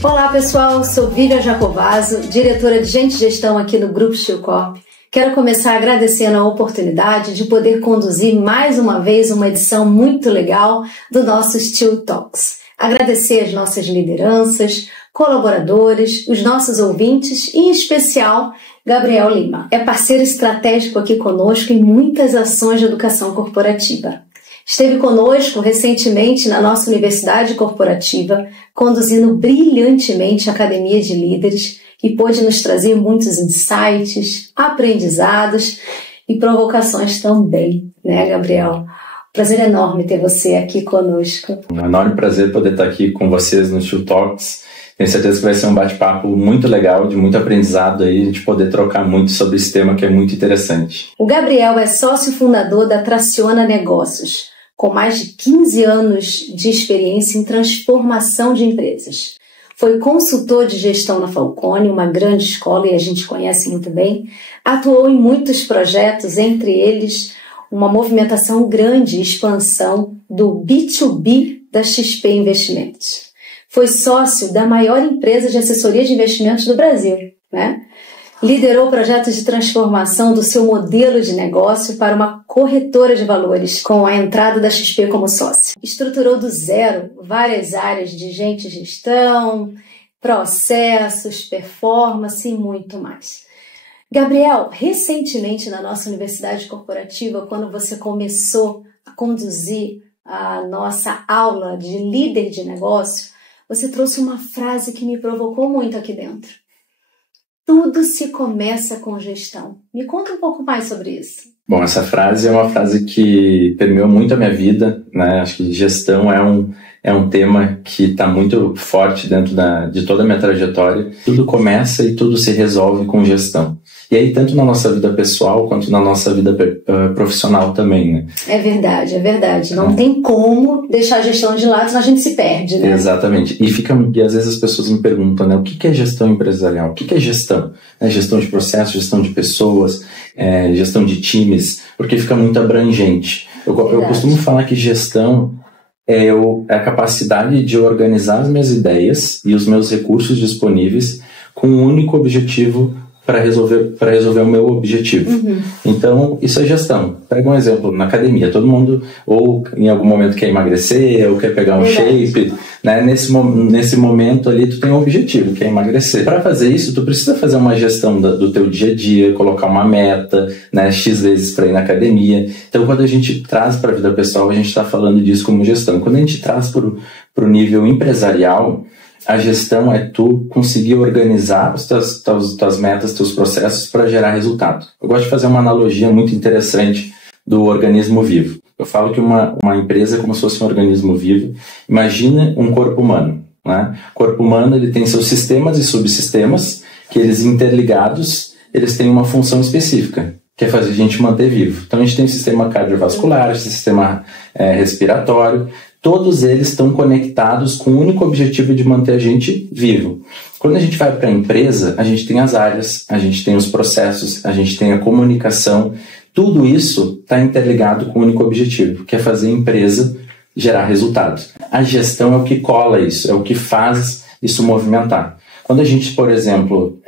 Olá pessoal, sou Vivian Jacovazzo, diretora de Gente e Gestão aqui no Grupo Steel Corp. Quero começar agradecendo a oportunidade de poder conduzir mais uma vez uma edição muito legal do nosso Steel Talks. Agradecer as nossas lideranças, colaboradores, os nossos ouvintes e, em especial, Gabriel Lima. É parceiro estratégico aqui conosco em muitas ações de educação corporativa. Esteve conosco recentemente na nossa Universidade Corporativa, conduzindo brilhantemente a Academia de Líderes e pôde nos trazer muitos insights, aprendizados e provocações também, né, Gabriel? Prazer enorme ter você aqui conosco. Um enorme prazer poder estar aqui com vocês no Steel Talks. Tenho certeza que vai ser um bate-papo muito legal, de muito aprendizado aí, a gente poder trocar muito sobre esse tema que é muito interessante. O Gabriel é sócio fundador da Traciona Negócios, com mais de 15 anos de experiência em transformação de empresas. Foi consultor de gestão na Falcone, uma grande escola e a gente conhece muito bem. Atuou em muitos projetos, entre eles uma movimentação grande e expansão do B2B da XP Investimentos. Foi sócio da maior empresa de assessoria de investimentos do Brasil, né? Liderou projetos de transformação do seu modelo de negócio para uma corretora de valores, com a entrada da XP como sócio. Estruturou do zero várias áreas de gente e gestão, processos, performance e muito mais. Gabriel, recentemente na nossa Universidade Corporativa, quando você começou a conduzir a nossa aula de líder de negócio, você trouxe uma frase que me provocou muito aqui dentro. Tudo se começa com gestão. Me conta um pouco mais sobre isso. Bom, essa frase é uma frase que permeou muito a minha vida, né? Acho que gestão é um tema que está muito forte dentro de toda a minha trajetória. Tudo começa e tudo se resolve com gestão. E aí, tanto na nossa vida pessoal, quanto na nossa vida profissional também, né? É verdade. Não tem como deixar a gestão de lado, senão a gente se perde, né? Exatamente. E às vezes as pessoas me perguntam, né? O que é gestão empresarial? O que é gestão? Gestão de processos, gestão de pessoas, gestão de times, porque fica muito abrangente. Eu costumo falar que gestão é a capacidade de organizar as minhas ideias e os meus recursos disponíveis com um único objetivo para resolver o meu objetivo. Uhum. Então, isso é gestão. Pega um exemplo, na academia, todo mundo ou em algum momento quer emagrecer, ou quer pegar um shape, né? Nesse momento ali, tu tem um objetivo, que é emagrecer. Para fazer isso, tu precisa fazer uma gestão do teu dia a dia, colocar uma meta, né? X vezes para ir na academia. Então, quando a gente traz para a vida pessoal, a gente está falando disso como gestão. Quando a gente traz para o nível empresarial, a gestão é tu conseguir organizar as tuas metas, teus processos para gerar resultado. Eu gosto de fazer uma analogia muito interessante do organismo vivo. Eu falo que uma empresa é como se fosse um organismo vivo. Imagina um corpo humano, né? O corpo humano ele tem seus sistemas e subsistemas, que eles interligados, eles têm uma função específica, que é fazer a gente manter vivo. Então a gente tem o sistema cardiovascular, o sistema respiratório. Todos eles estão conectados com o único objetivo de manter a gente vivo. Quando a gente vai para a empresa, a gente tem as áreas, a gente tem os processos, a gente tem a comunicação. Tudo isso está interligado com o único objetivo, que é fazer a empresa gerar resultados. A gestão é o que cola isso, é o que faz isso movimentar. Quando a gente, por exemplo,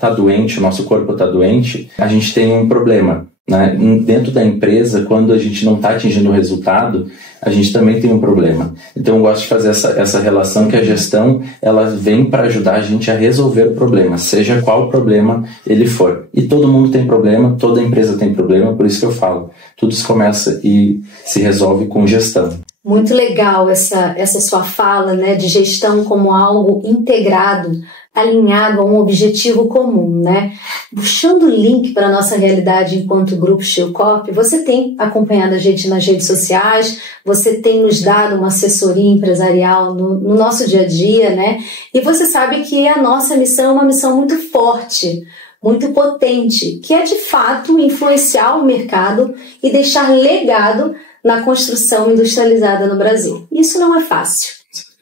tá doente, o nosso corpo está doente, a gente tem um problema, né? Dentro da empresa, quando a gente não está atingindo o resultado, a gente também tem um problema. Então eu gosto de fazer essa relação que a gestão ela vem para ajudar a gente a resolver o problema, seja qual problema ele for. E todo mundo tem problema, toda empresa tem problema, por isso que eu falo. Tudo se começa e se resolve com gestão. Muito legal essa sua fala, né, de gestão como algo integrado, alinhado a um objetivo comum, né? Puxando o link para a nossa realidade enquanto Grupo Steel Corp, você tem acompanhado a gente nas redes sociais, você tem nos dado uma assessoria empresarial no nosso dia a dia, né? E você sabe que a nossa missão é uma missão muito forte, muito potente, que é de fato influenciar o mercado e deixar legado na construção industrializada no Brasil. Isso não é fácil,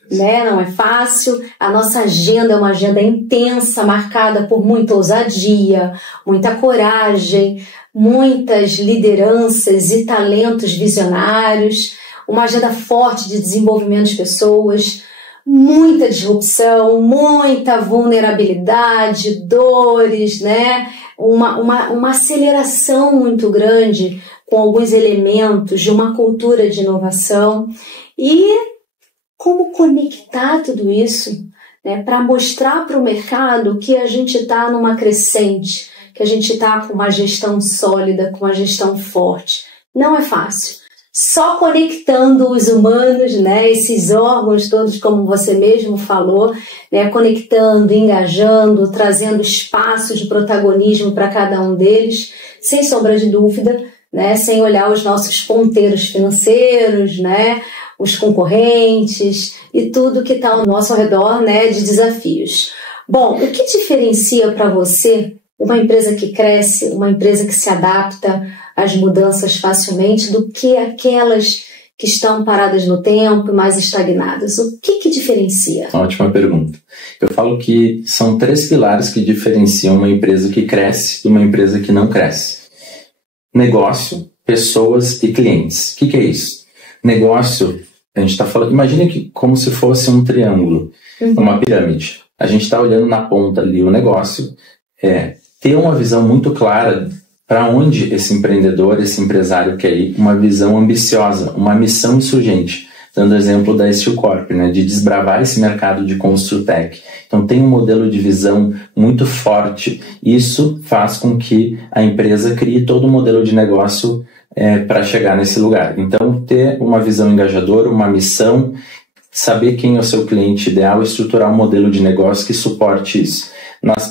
né? Não é fácil. A nossa agenda é uma agenda intensa, marcada por muita ousadia, muita coragem, muitas lideranças e talentos visionários, uma agenda forte de desenvolvimento de pessoas, muita disrupção, muita vulnerabilidade, dores, né? Uma aceleração muito grande com alguns elementos de uma cultura de inovação. E como conectar tudo isso, né, para mostrar para o mercado que a gente está numa crescente, que a gente está com uma gestão sólida, com uma gestão forte. Não é fácil. Só conectando os humanos, né, esses órgãos todos, como você mesmo falou, né, conectando, engajando, trazendo espaço de protagonismo para cada um deles, sem sombra de dúvida, né, sem olhar os nossos ponteiros financeiros, né, os concorrentes e tudo que está ao nosso redor, né, de desafios. Bom, o que diferencia para você uma empresa que cresce, uma empresa que se adapta às mudanças facilmente, do que aquelas que estão paradas no tempo e mais estagnadas? O que diferencia? Ótima pergunta. Eu falo que são 3 pilares que diferenciam uma empresa que cresce de uma empresa que não cresce. Negócio, pessoas e clientes. O que é isso? Negócio, a gente está falando, imagine que como se fosse um triângulo, uma pirâmide. A gente está olhando na ponta ali o negócio, ter uma visão muito clara para onde esse empreendedor, esse empresário quer ir, uma visão ambiciosa, uma missão insurgente. Dando o exemplo da Steel Corp, né, de desbravar esse mercado de Construtec. Então tem um modelo de visão muito forte. Isso faz com que a empresa crie todo um modelo de negócio para chegar nesse lugar. Então ter uma visão engajadora, uma missão, saber quem é o seu cliente ideal, estruturar um modelo de negócio que suporte isso.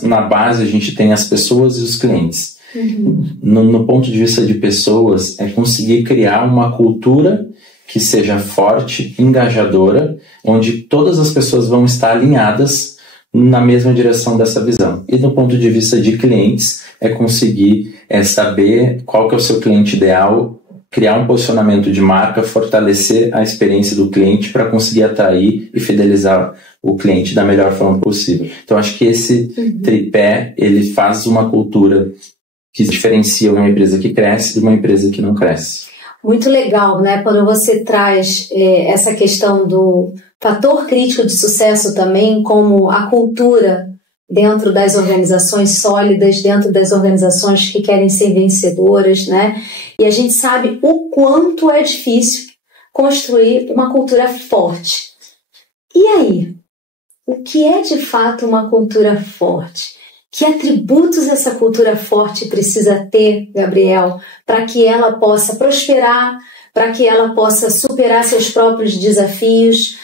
Na base a gente tem as pessoas e os clientes. No ponto de vista de pessoas, é conseguir criar uma cultura que seja forte, engajadora, onde todas as pessoas vão estar alinhadas na mesma direção dessa visão. E do ponto de vista de clientes, é conseguir saber qual que é o seu cliente ideal, criar um posicionamento de marca, fortalecer a experiência do cliente para conseguir atrair e fidelizar o cliente da melhor forma possível. Então, acho que esse tripé, ele faz uma cultura que diferencia uma empresa que cresce de uma empresa que não cresce. Muito legal, né? Quando você traz essa questão do fator crítico de sucesso também, como a cultura dentro das organizações sólidas, dentro das organizações que querem ser vencedoras, né? E a gente sabe o quanto é difícil construir uma cultura forte. E aí? O que é de fato uma cultura forte? Que atributos essa cultura forte precisa ter, Gabriel, para que ela possa prosperar, para que ela possa superar seus próprios desafios,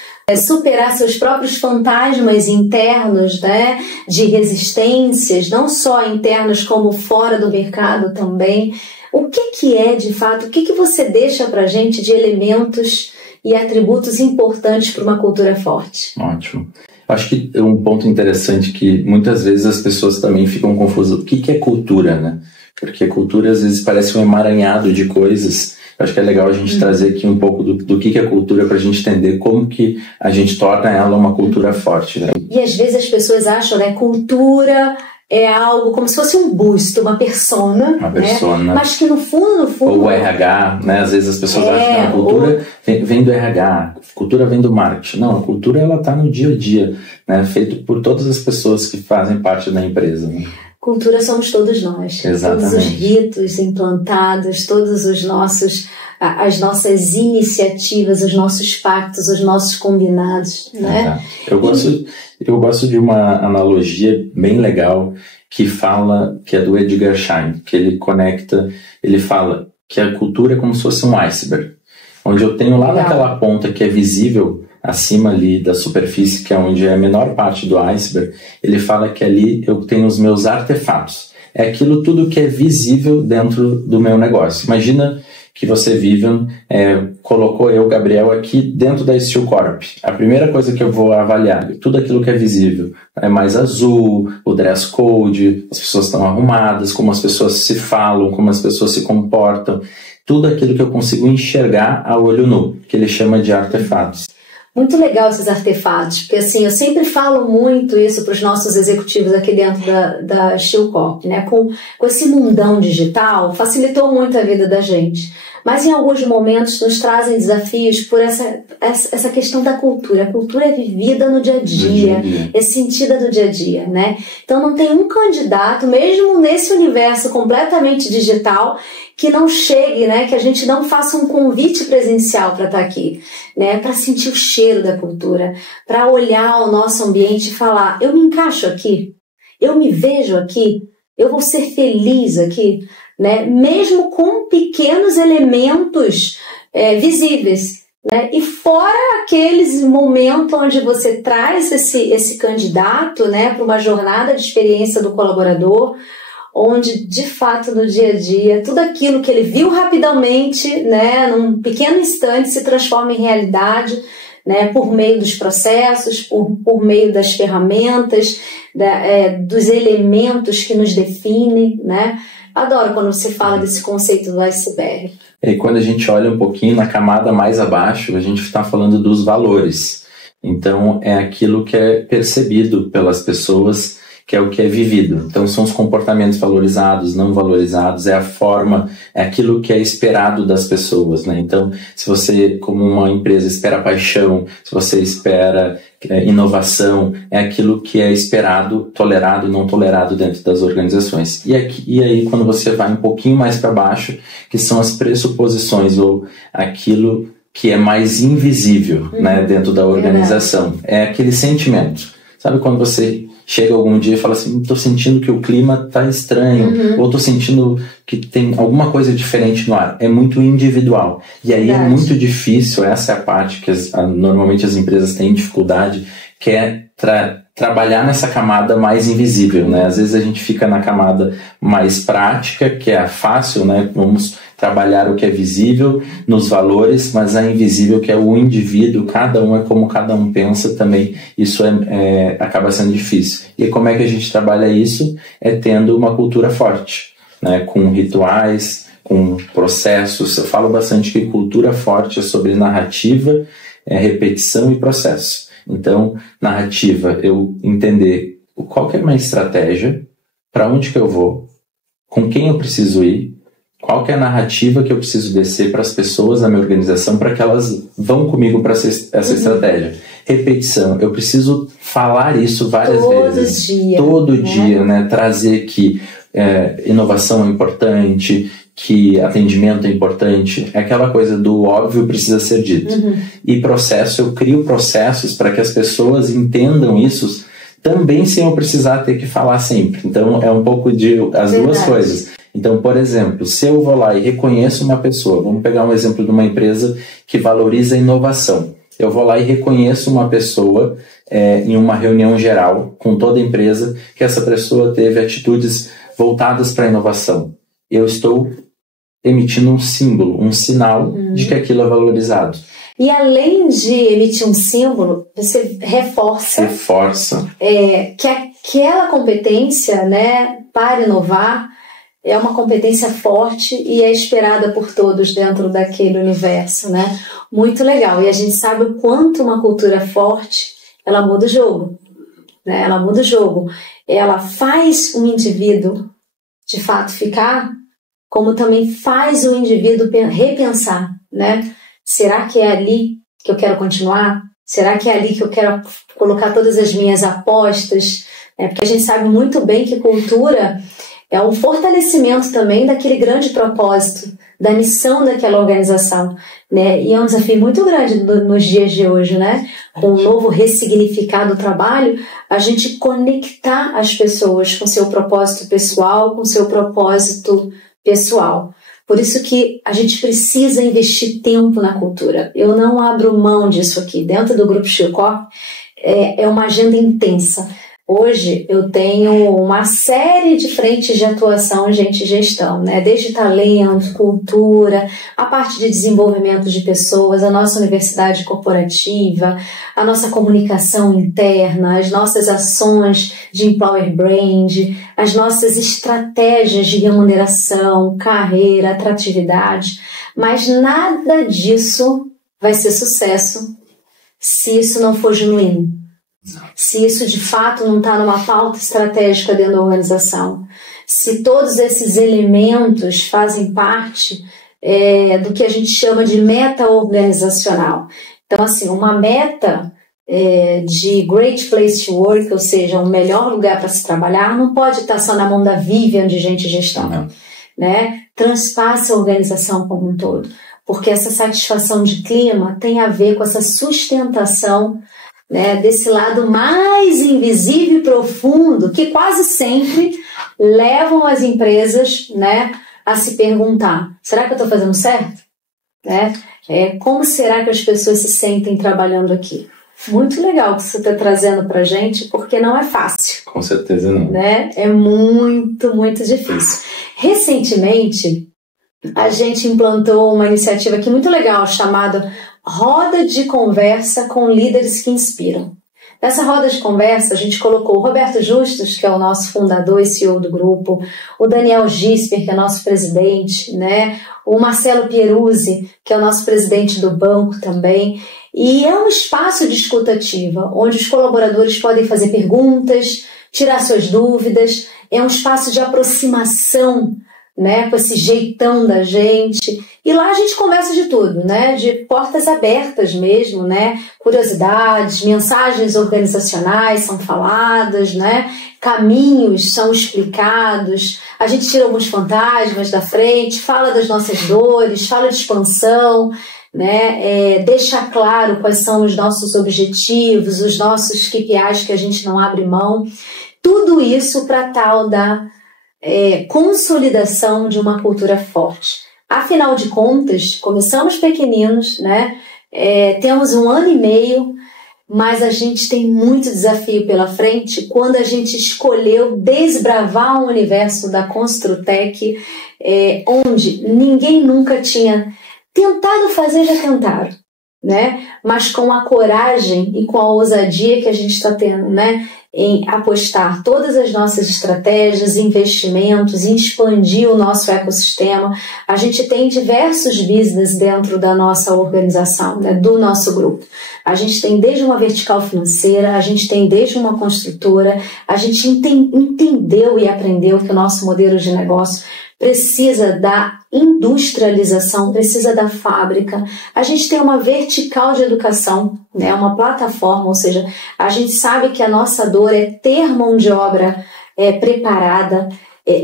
superar seus próprios fantasmas internos, né, de resistências, não só internas como fora do mercado também. O que é, de fato, o que você deixa para a gente de elementos e atributos importantes para uma cultura forte? Ótimo. Acho que um ponto interessante que muitas vezes as pessoas também ficam confusas. O que é cultura, né? Porque cultura às vezes parece um emaranhado de coisas. Acho que é legal a gente trazer aqui um pouco do que é cultura para a gente entender como que a gente torna ela uma cultura forte, né? E às vezes as pessoas acham, né, cultura é algo como se fosse um busto, uma persona, né? Mas que no fundo... Ou o RH, né? Às vezes as pessoas acham que a cultura vem do RH, cultura vem do marketing. Não, a cultura ela está no dia a dia, né? Feito por todas as pessoas que fazem parte da empresa, né? Cultura somos todos nós. Exatamente. Todos os ritos implantados, todos os as nossas iniciativas, os nossos pactos, os nossos combinados, né? Eu gosto de uma analogia bem legal que é do Edgar Schein, que ele fala que a cultura é como se fosse um iceberg, onde eu tenho lá naquela ponta que é visível acima ali da superfície, que é onde é a menor parte do iceberg. Ele fala que ali eu tenho os meus artefatos. É aquilo tudo que é visível dentro do meu negócio. Imagina que você, Vivian, colocou eu, Gabriel, aqui dentro da Steel Corp. A primeira coisa que eu vou avaliar, tudo aquilo que é visível, é mais azul, o dress code, as pessoas estão arrumadas, como as pessoas se falam, como as pessoas se comportam, tudo aquilo que eu consigo enxergar a olho nu, que ele chama de artefatos. Muito legal esses artefatos, porque assim, eu sempre falo muito isso para os nossos executivos aqui dentro da Steel Corp, né? Com esse mundão digital, facilitou muito a vida da gente. mas em alguns momentos nos trazem desafios por essa questão da cultura. A cultura é vivida no dia a dia, é sentida no dia a dia, né? Então não tem um candidato, mesmo nesse universo completamente digital, que não chegue, né, que a gente não faça um convite presencial para estar aqui, né, para sentir o cheiro da cultura, para olhar o nosso ambiente e falar, eu me encaixo aqui, eu me vejo aqui, eu vou ser feliz aqui, né, mesmo com pequenos elementos visíveis, né, e fora aqueles momentos onde você traz esse candidato, né, para uma jornada de experiência do colaborador, onde, de fato, no dia a dia, tudo aquilo que ele viu rapidamente, né, num pequeno instante, se transforma em realidade, né, por meio dos processos, por meio das ferramentas, dos elementos que nos definem, né? Adoro quando você fala desse conceito do iceberg. E quando a gente olha um pouquinho na camada mais abaixo, a gente está falando dos valores. Então, é aquilo que é percebido pelas pessoas, que é o que é vivido. Então, são os comportamentos valorizados, não valorizados, é a forma, é aquilo que é esperado das pessoas, né? Então, se você, como uma empresa, espera paixão, se você espera inovação, é aquilo que é esperado, tolerado, não tolerado dentro das organizações. E aí, quando você vai um pouquinho mais para baixo, que são as pressuposições, ou aquilo que é mais invisível, né, dentro da organização. É aquele sentimento. Sabe quando você chega algum dia e fala assim, estou sentindo que o clima está estranho, ou estou sentindo que tem alguma coisa diferente no ar. É muito individual. E aí é muito difícil, essa é a parte que normalmente as empresas têm dificuldade, que é trabalhar nessa camada mais invisível, né? Às vezes a gente fica na camada mais prática, que é a fácil, né? Vamos trabalhar o que é visível nos valores, mas a invisível, que é o indivíduo, cada um é como cada um pensa também, isso acaba sendo difícil. E como é que a gente trabalha isso? É tendo uma cultura forte, né? Com rituais, com processos. Eu falo bastante que cultura forte é sobre narrativa, repetição e processo. Então, narrativa, eu entender qual que é a minha estratégia, para onde que eu vou, com quem eu preciso ir, qual que é a narrativa que eu preciso descer para as pessoas da minha organização para que elas vão comigo para essa estratégia. Repetição, eu preciso falar isso várias vezes. Todo dia, né? Trazer que inovação é importante, que atendimento é importante, é aquela coisa do óbvio precisa ser dito. E processo, eu crio processos para que as pessoas entendam isso também sem eu precisar ter que falar sempre. Então é um pouco de as duas coisas. Então, por exemplo, se eu vou lá e reconheço uma pessoa, vamos pegar um exemplo de uma empresa que valoriza a inovação. Eu vou lá e reconheço uma pessoa em uma reunião geral com toda a empresa, que essa pessoa teve atitudes voltadas para a inovação. Eu estou emitindo um símbolo, um sinal de que aquilo é valorizado. E além de emitir um símbolo, você reforça que aquela competência, né, para inovar é uma competência forte e é esperada por todos dentro daquele universo, né? Muito legal. E a gente sabe o quanto uma cultura forte, ela muda o jogo, né? Ela muda o jogo. Ela faz um indivíduo, de fato, ficar, como também faz o indivíduo repensar, né? Será que é ali que eu quero continuar? Será que é ali que eu quero colocar todas as minhas apostas? Porque a gente sabe muito bem que cultura é um fortalecimento também daquele grande propósito, da missão daquela organização, né? E é um desafio muito grande nos dias de hoje, né? Com o novo ressignificado do trabalho, a gente conectar as pessoas com seu propósito pessoal, com seu propósito pessoal. Por isso que a gente precisa investir tempo na cultura. Eu não abro mão disso aqui. Dentro do Grupo Chico, é uma agenda intensa. Hoje eu tenho uma série de frentes de atuação, gente, gestão, né? Desde talento, cultura, a parte de desenvolvimento de pessoas, a nossa universidade corporativa, a nossa comunicação interna, as nossas ações de employer brand, as nossas estratégias de remuneração, carreira, atratividade. Mas nada disso vai ser sucesso se isso não for genuíno. Se isso de fato não está numa pauta estratégica dentro da organização, se todos esses elementos fazem parte do que a gente chama de meta organizacional. Então, assim, uma meta de Great Place to Work, ou seja, um melhor lugar para se trabalhar, não pode estar só na mão da Vivian de gente de gestão, né? Transpassa a organização como um todo, porque essa satisfação de clima tem a ver com essa sustentação, né, desse lado mais invisível e profundo que quase sempre levam as empresas, né, a se perguntar: será que eu estou fazendo certo? Né? Como será que as pessoas se sentem trabalhando aqui? Muito legal que você está trazendo para a gente, porque não é fácil. Com certeza não. Né? É muito, muito difícil. Recentemente, a gente implantou uma iniciativa aqui muito legal, chamada Roda de Conversa com Líderes que Inspiram. Nessa roda de conversa, a gente colocou o Roberto Justus, que é o nosso fundador e CEO do grupo, o Daniel Gisper, que é nosso presidente, né? O Marcelo Pieruzzi, que é o nosso presidente do banco também. E é um espaço de escuta ativa, onde os colaboradores podem fazer perguntas, tirar suas dúvidas. É um espaço de aproximação, né, com esse jeitão da gente. E lá a gente conversa de tudo, né, de portas abertas mesmo, né, curiosidades, mensagens organizacionais são faladas, né, caminhos são explicados, a gente tira alguns fantasmas da frente, fala das nossas dores, fala de expansão, né, deixa claro quais são os nossos objetivos, os nossos KPIs que a gente não abre mão. Tudo isso para tal da consolidação de uma cultura forte. Afinal de contas, começamos pequeninos, né? Temos 1 ano e meio, mas a gente tem muito desafio pela frente quando a gente escolheu desbravar o universo da Construtec, onde ninguém nunca tinha tentado fazer, já tentaram, né? Mas com a coragem e com a ousadia que a gente está tendo, né, em apostar todas as nossas estratégias, investimentos, em expandir o nosso ecossistema. A gente tem diversos business dentro da nossa organização, né, do nosso grupo. A gente tem desde uma vertical financeira, a gente tem desde uma construtora, a gente entendeu e aprendeu que o nosso modelo de negócio precisa da industrialização, precisa da fábrica. A gente tem uma vertical de educação, né, uma plataforma, ou seja, a gente sabe que a nossa dor é ter mão de obra preparada,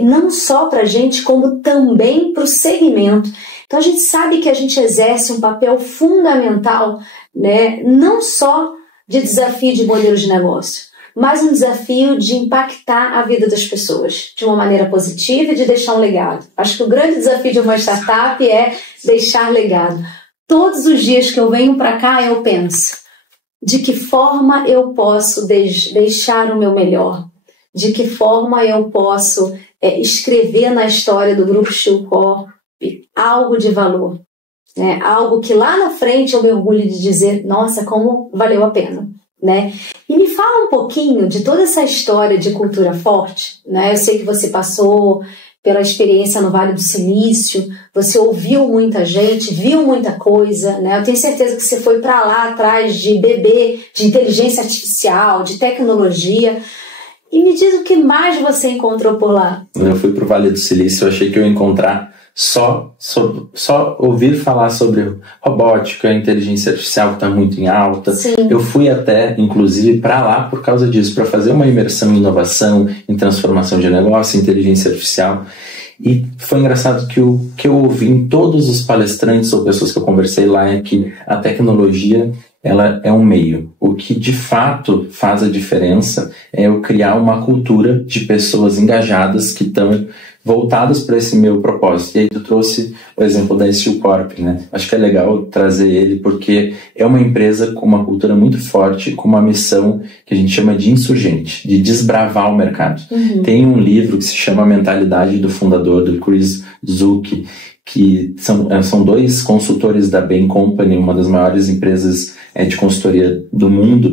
não só para a gente, como também para o segmento. Então a gente sabe que a gente exerce um papel fundamental, né, não só de desafio de modelo de negócio, mas um desafio de impactar a vida das pessoas de uma maneira positiva e de deixar um legado. Acho que o grande desafio de uma startup é deixar legado. Todos os dias que eu venho para cá, eu penso: de que forma eu posso deixar o meu melhor? De que forma eu posso escrever na história do Grupo Steel Corp algo de valor? Algo que lá na frente eu me orgulho de dizer: nossa, como valeu a pena. Né? E me fala um pouquinho de toda essa história de cultura forte, né? Eu sei que você passou pela experiência no Vale do Silício, você ouviu muita gente, viu muita coisa, né? Eu tenho certeza que você foi para lá atrás de bebê, de inteligência artificial, de tecnologia. E me diz o que mais você encontrou por lá. Quando eu fui para o Vale do Silício, eu achei que eu ia encontrar só ouvir falar sobre robótica, inteligência artificial que está muito em alta. Sim. Eu fui até, inclusive, para lá por causa disso, para fazer uma imersão em inovação, em transformação de negócio, inteligência artificial. E foi engraçado que o que eu ouvi em todos os palestrantes ou pessoas que eu conversei lá é que a tecnologia, ela é um meio. O que de fato faz a diferença é eu criar uma cultura de pessoas engajadas que estão voltadas para esse meu propósito. E aí tu trouxe o exemplo da Steel Corp, né? Acho que é legal trazer ele porque é uma empresa com uma cultura muito forte, com uma missão que a gente chama de insurgente, de desbravar o mercado. Uhum. Tem um livro que se chama A Mentalidade do Fundador, do Chris Zuck, que são 2 consultores da Bain Company, uma das maiores empresas de consultoria do mundo,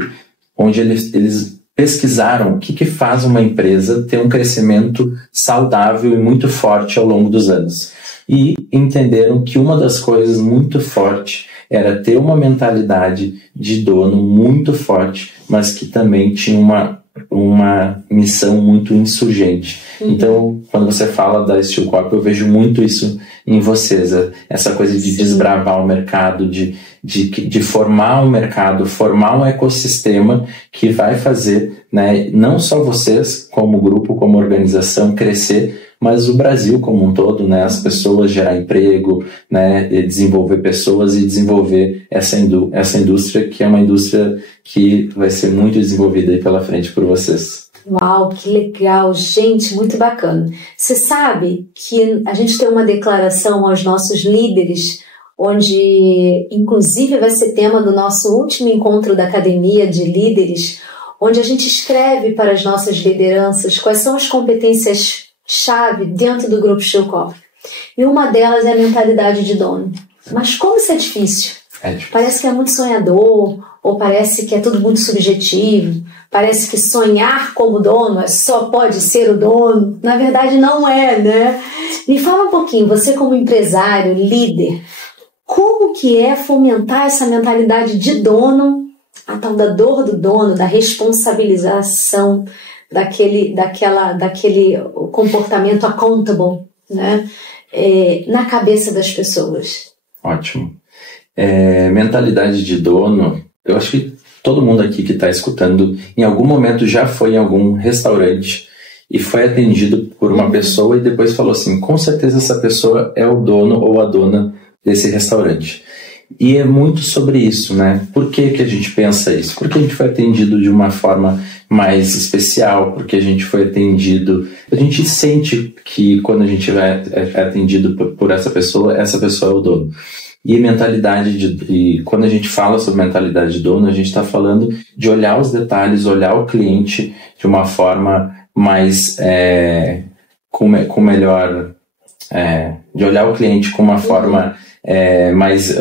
onde eles pesquisaram o que faz uma empresa ter um crescimento saudável e muito forte ao longo dos anos. E entenderam que uma das coisas muito forte era ter uma mentalidade de dono muito forte, mas que também tinha uma uma missão muito insurgente. Então, quando você fala da Steel Corp, eu vejo muito isso em vocês, essa coisa de desbravar o mercado, de formar um mercado, formar um ecossistema que vai fazer, né, não só vocês como grupo, como organização crescer, mas o Brasil como um todo, né, as pessoas gerar emprego, né, desenvolver pessoas e desenvolver essa indústria, que é uma indústria que vai ser muito desenvolvida aí pela frente por vocês. Uau, que legal, gente, muito bacana. Você sabe que a gente tem uma declaração aos nossos líderes, onde inclusive vai ser tema do nosso último encontro da Academia de Líderes, onde a gente escreve para as nossas lideranças quais são as competências-chave dentro do Grupo Steel Corp. E uma delas é a mentalidade de dono. Mas como isso é difícil? Parece que é muito sonhador, ou parece que é tudo muito subjetivo, parece que sonhar como dono só pode ser o dono. Na verdade não é, né? Me fala um pouquinho, você como empresário, líder, como que é fomentar essa mentalidade de dono, a tal da dor do dono, da responsabilização, daquele comportamento accountable, né? Na cabeça das pessoas? Ótimo. Mentalidade de dono, eu acho que todo mundo aqui que está escutando, em algum momento já foi em algum restaurante e foi atendido por uma pessoa e depois falou assim, com certeza essa pessoa é o dono ou a dona desse restaurante. E é muito sobre isso, né? Por que que a gente pensa isso? Porque a gente foi atendido de uma forma mais especial, porque a gente foi atendido... A gente sente que quando a gente é atendido por essa pessoa é o dono. E quando a gente fala sobre mentalidade de dono, a gente está falando de olhar os detalhes, olhar o cliente de uma forma mais com melhor, de olhar o cliente com uma forma mais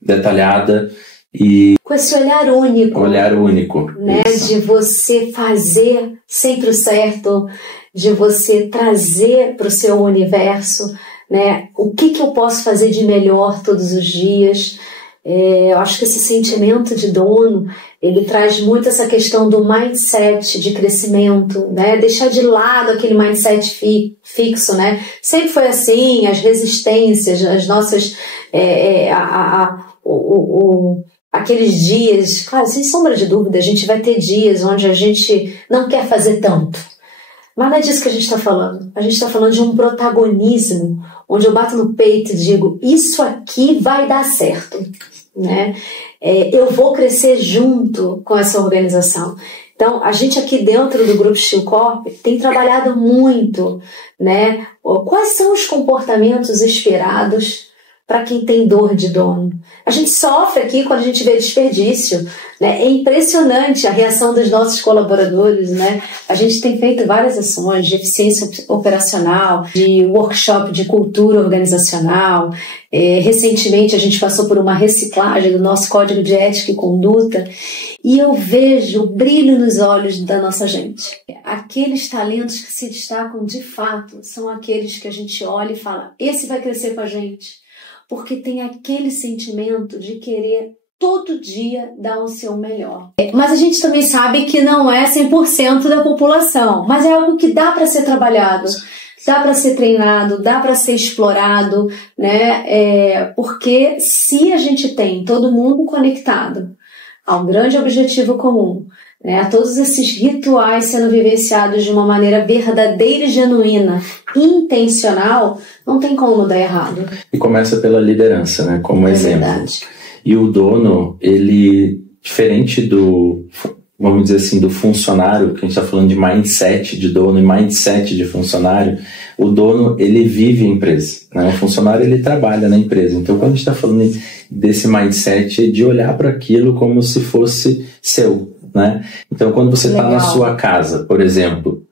detalhada e com esse olhar único, né? De você fazer sempre o certo, de você trazer para o seu universo, né? O que eu posso fazer de melhor todos os dias. Eu acho que esse sentimento de dono, ele traz muito essa questão do mindset de crescimento, né? Deixar de lado aquele mindset fixo, né? Sempre foi assim, as resistências, as nossas... aqueles dias, claro, sem sombra de dúvida, a gente vai ter dias onde a gente não quer fazer tanto. Mas não é disso que a gente está falando. A gente está falando de um protagonismo, onde eu bato no peito e digo, isso aqui vai dar certo, né? Eu vou crescer junto com essa organização. Então, a gente aqui dentro do Grupo Steel Corp tem trabalhado muito, né? Quais são os comportamentos esperados para quem tem dor de dono? A gente sofre aqui quando a gente vê desperdício, né? É impressionante a reação dos nossos colaboradores, né? A gente tem feito várias ações de eficiência operacional, de workshop de cultura organizacional. Recentemente a gente passou por uma reciclagem do nosso código de ética e conduta e eu vejo o brilho nos olhos da nossa gente. Aqueles talentos que se destacam de fato são aqueles que a gente olha e fala, esse vai crescer com a gente. Porque tem aquele sentimento de querer todo dia dar o seu melhor. Mas a gente também sabe que não é 100% da população, mas é algo que dá para ser trabalhado, dá para ser treinado, dá para ser explorado, né? Porque se a gente tem todo mundo conectado a um grande objetivo comum, né, a todos esses rituais sendo vivenciados de uma maneira verdadeira e genuína, intencional, não tem como dar errado. E começa pela liderança, né, como exemplo. Verdade. E o dono, ele, diferente do, vamos dizer assim, do funcionário, que a gente está falando de mindset de dono e mindset de funcionário, o dono, ele vive a empresa, né? O funcionário, ele trabalha na empresa. Então, quando a gente está falando desse mindset, de olhar para aquilo como se fosse seu, né? Então, quando você está na sua casa, por exemplo,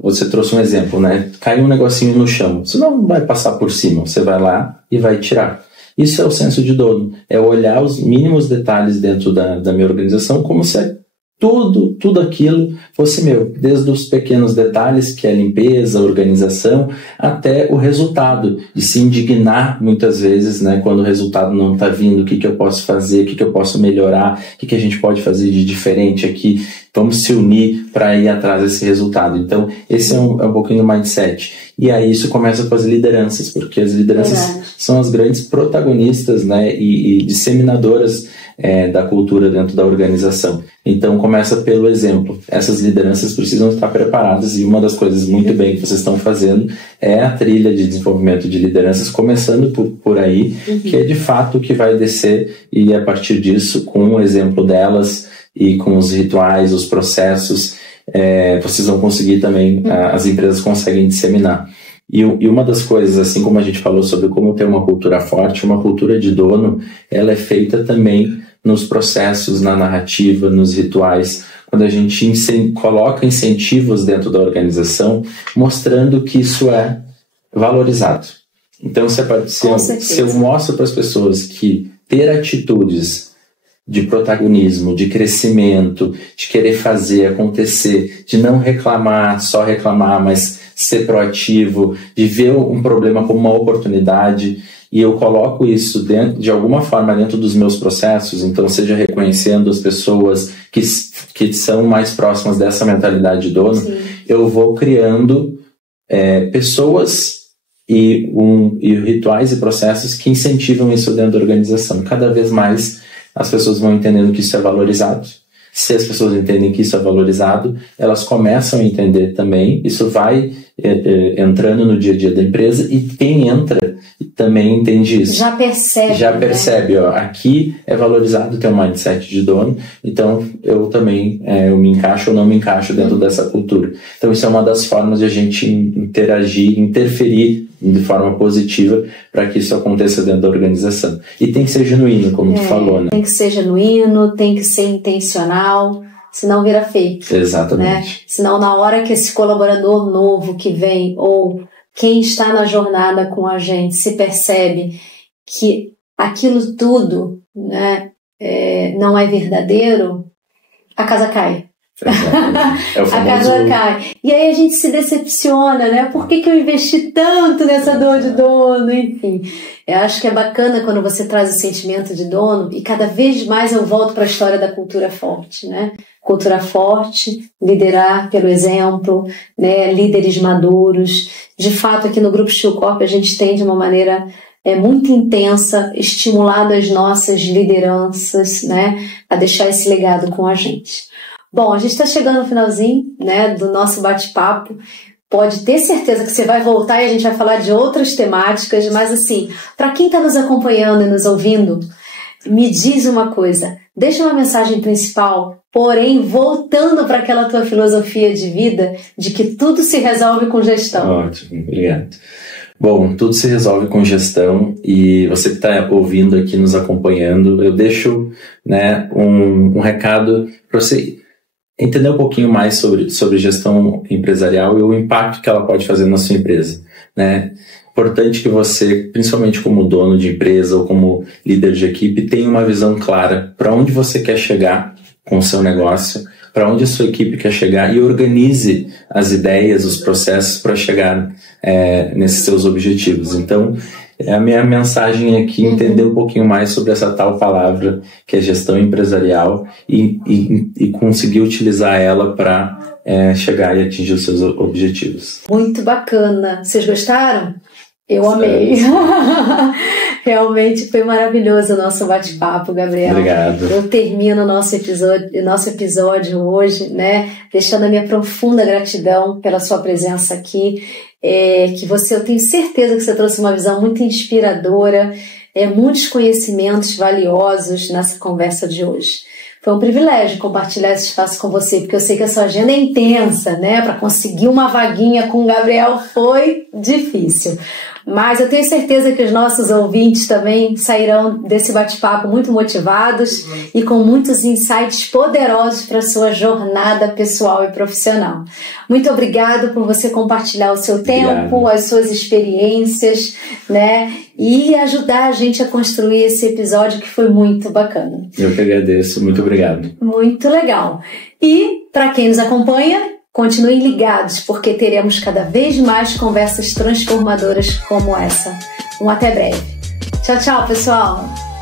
você trouxe um exemplo, né? Caiu um negocinho no chão, você não vai passar por cima, você vai lá e vai tirar. Isso é o senso de dono, é olhar os mínimos detalhes dentro da minha organização como se tudo aquilo fosse meu, desde os pequenos detalhes, que é a limpeza, a organização, até o resultado, de se indignar muitas vezes, né, quando o resultado não está vindo, o que eu posso fazer, o que eu posso melhorar, o que a gente pode fazer de diferente aqui, vamos se unir para ir atrás desse resultado. Então, esse é um pouquinho do mindset. E aí isso começa com as lideranças, porque as lideranças são as grandes protagonistas, né, e disseminadoras da cultura dentro da organização. Então começa pelo exemplo. Essas lideranças precisam estar preparadas, e uma das coisas muito bem que vocês estão fazendo é a trilha de desenvolvimento de lideranças, começando por aí, que é de fato o que vai descer, e a partir disso, com o exemplo delas e com os rituais, os processos, vocês vão conseguir também, as empresas conseguem disseminar. E uma das coisas, assim como a gente falou sobre como ter uma cultura forte, uma cultura de dono, ela é feita também nos processos, na narrativa, nos rituais, quando a gente coloca incentivos dentro da organização, mostrando que isso é valorizado. Então, se eu mostro para as pessoas que ter atitudes de protagonismo, de crescimento, de querer fazer acontecer, de não reclamar, só reclamar, mas ser proativo, de ver um problema como uma oportunidade, e eu coloco isso de alguma forma dentro dos meus processos, então seja reconhecendo as pessoas que são mais próximas dessa mentalidade de dono, eu vou criando pessoas e rituais e processos que incentivam isso dentro da organização. Cada vez mais as pessoas vão entendendo que isso é valorizado. Se as pessoas entendem que isso é valorizado, elas começam a entender também, isso vai entrando no dia a dia da empresa, e quem entra também entende isso. Já percebe, ó, aqui é valorizado ter um mindset de dono, então eu também eu me encaixo ou não me encaixo dentro dessa cultura. Então isso é uma das formas de a gente interagir, interferir de forma positiva para que isso aconteça dentro da organização. E tem que ser genuíno, como tu falou, né? Tem que ser genuíno, tem que ser intencional, senão vira fake. Exatamente. Né? Senão, na hora que esse colaborador novo que vem, ou quem está na jornada com a gente, se percebe que aquilo tudo, né, não é verdadeiro, a casa cai. É o famoso... A casa cai. E aí a gente se decepciona, né? Por que eu investi tanto nessa dor de dono? Enfim, eu acho que é bacana quando você traz o sentimento de dono, e cada vez mais eu volto para a história da cultura forte, né? Cultura forte, liderar pelo exemplo, né? Líderes maduros. De fato, aqui no Grupo Steel Corp a gente tem de uma maneira muito intensa, estimulado as nossas lideranças, né? A deixar esse legado com a gente. Bom, a gente está chegando no finalzinho, né, do nosso bate-papo. Pode ter certeza que você vai voltar e a gente vai falar de outras temáticas, mas assim, para quem está nos acompanhando e nos ouvindo, me diz uma coisa, deixa uma mensagem principal, porém voltando para aquela tua filosofia de vida, de que tudo se resolve com gestão. Ótimo, obrigado. Bom, tudo se resolve com gestão, e você que está ouvindo aqui, nos acompanhando, eu deixo, né, um recado para você entender um pouquinho mais sobre gestão empresarial e o impacto que ela pode fazer na sua empresa, né? Importante que você, principalmente como dono de empresa ou como líder de equipe, tenha uma visão clara para onde você quer chegar com o seu negócio, para onde a sua equipe quer chegar, e organize as ideias, os processos para chegar nesses seus objetivos. Então, a minha mensagem aqui é entender um pouquinho mais sobre essa tal palavra que é gestão empresarial, e conseguir utilizar ela para chegar e atingir os seus objetivos. Muito bacana. Vocês gostaram? Eu amei. Realmente foi maravilhoso o nosso bate-papo, Gabriel. Obrigado. Eu termino o nosso episódio hoje, né, deixando a minha profunda gratidão pela sua presença aqui. Eu tenho certeza que você trouxe uma visão muito inspiradora, muitos conhecimentos valiosos nessa conversa de hoje. Foi um privilégio compartilhar esse espaço com você, porque eu sei que a sua agenda é intensa, né? Para conseguir uma vaguinha com o Gabriel foi difícil. Mas eu tenho certeza que os nossos ouvintes também sairão desse bate-papo muito motivados e com muitos insights poderosos para a sua jornada pessoal e profissional. Muito obrigado por você compartilhar o seu tempo, as suas experiências, né? E ajudar a gente a construir esse episódio que foi muito bacana. Eu que agradeço, muito obrigado. Muito legal. E para quem nos acompanha, continuem ligados, porque teremos cada vez mais conversas transformadoras como essa. Até breve. Tchau, tchau, pessoal!